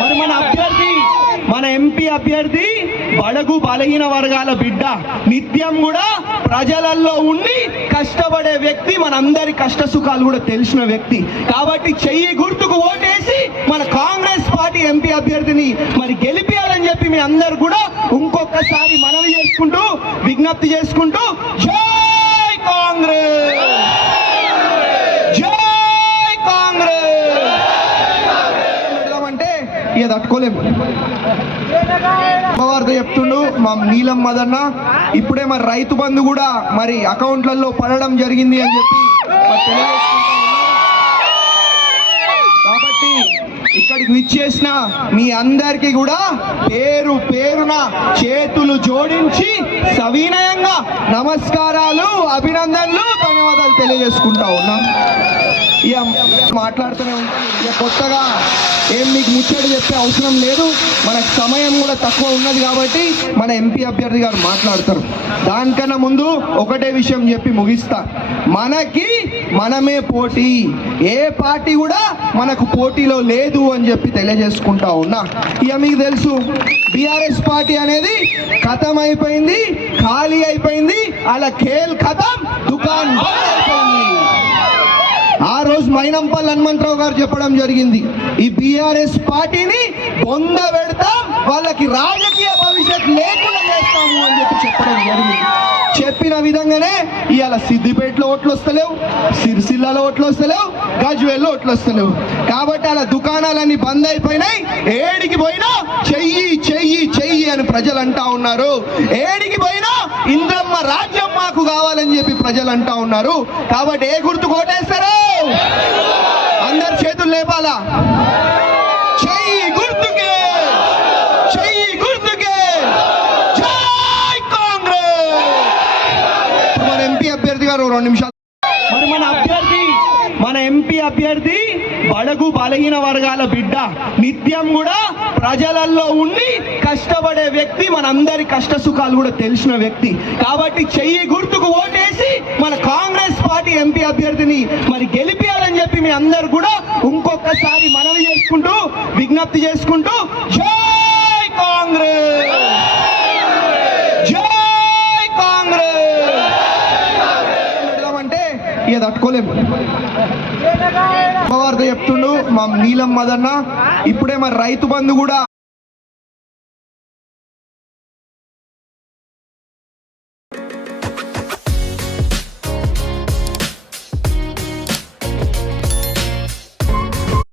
మరి మన అభ్యర్థి మన ఎంపీ అభ్యర్థి బడుగు బలహీన వర్గాల బిడ్డ. నిత్యం కూడా ప్రజలలో ఉండి కష్టపడే వ్యక్తి మనందరి కష్ట సుఖాలు కూడా తెలిసిన వ్యక్తి. కాబట్టి చెయ్యి గుర్తుకు ఓటేసి మన కాంగ్రెస్ పార్టీ ఎంపీ అభ్యర్థిని మరి గెలిపియాలని చెప్పి మీ అందరు కూడా ఇంకొకసారి మనవి చేసుకుంటూ విజ్ఞప్తి చేసుకుంటూ జై కాంగ్రెస్ జై కాంగ్రెస్ పెడదామంటే ఇక తట్టుకోలేము అమ్మవారితో చెప్తుండు మా నీలం మదన్న. ఇప్పుడే మరి రైతు బంధు కూడా మరి అకౌంట్లలో పడడం జరిగింది అని చెప్పి కాబట్టి ఇక్కడికి విచ్చేసిన మీ అందరికీ కూడా పేరు పేరున చేతులు జోడించి సవినయంగా నమస్కారాలు అభినందనలు ధన్యవాదాలు తెలియజేసుకుంటా ఉన్నాం. ఇక మాట్లాడుతూనే ఉంటాం. ఇక కొత్తగా ఏం మీకు ముచ్చడి చెప్పే అవసరం లేదు. మనకు సమయం కూడా తక్కువ ఉన్నది కాబట్టి మన ఎంపీ అభ్యర్థి గారు మాట్లాడతారు. దానికన్నా ముందు ఒకటే విషయం చెప్పి ముగిస్తా. మనకి మనమే పోటీ. ఏ పార్టీ కూడా మనకు పోటీలో లేదు అని చెప్పి తెలియజేసుకుంటా ఉన్నా. ఇక మీకు తెలుసు బీఆర్ఎస్ పార్టీ అనేది ఖతం అయిపోయింది ఖాళీ అయిపోయింది అలా ఖేల్ ఖతం దుఃఖ బంద్ అయిపోయింది వైనంపల్లి హనుమంతరావు గారు చెప్పడం జరిగింది. ఈ బీఆర్ఎస్ పార్టీని బొంద పెడతాం వాళ్ళకి రాజకీయ భవిష్యత్ లేకుండా చేస్తాము అని చెప్పి చెప్పడం జరిగింది. చెప్పిన విధంగానే ఇవాళ సిద్దిపేటలో ఓట్లు వస్తలేవు సిరిసిల్లలో ఓట్లు వస్తలేవు గజ్వేల్లో ఓట్లు వస్తలేవు. కాబట్టి అలా దుకాణాలన్నీ బంద్ అయిపోయినాయి. ఏడికి పోయినా చెయ్యి చెయ్యి చెయ్యి అని ప్రజలు అంటా ఉన్నారు. ఏడికి పోయినా ఇంద్రమ్మ రాజ్యం మాకు కావాలని చెప్పి ప్రజలు అంటా ఉన్నారు. కాబట్టి ఏ గుర్తు కోటేస్తారు అందరు చేతులు లేపాలా? చెయ్యి గుర్తుకే! చెయ్యి గుర్తుకే! జై కాంగ్రెస్! మన ఎంపీ అభ్యర్థి గారు రెండు నిమిషాలు. మరి మన అభ్యర్థి మన ఎంపీ అభ్యర్థి బడుగు బలహీన వర్గాల బిడ్డ. నిత్యం కూడా ప్రజలలో ఉండి కష్టపడే వ్యక్తి మనందరి కష్ట సుఖాలు కూడా తెలిసిన వ్యక్తి. కాబట్టి చెయ్యి గుర్తుకు ఓటేసి మన కాంగ్రెస్ పార్టీ ఎంపీ అభ్యర్థిని మరి గెలిపియాలని చెప్పి మీ అందరు కూడా ఇంకొకసారి మనవి చేసుకుంటూ విజ్ఞప్తి చేసుకుంటూ జై కాంగ్రెస్ జై కాంగ్రెస్ పెడదామంటే ఇక తట్టుకోలేము అమ్మవారితో చెప్తుండు మా నీలం మదన్న ఇప్పుడే మా రైతు బంధు కూడా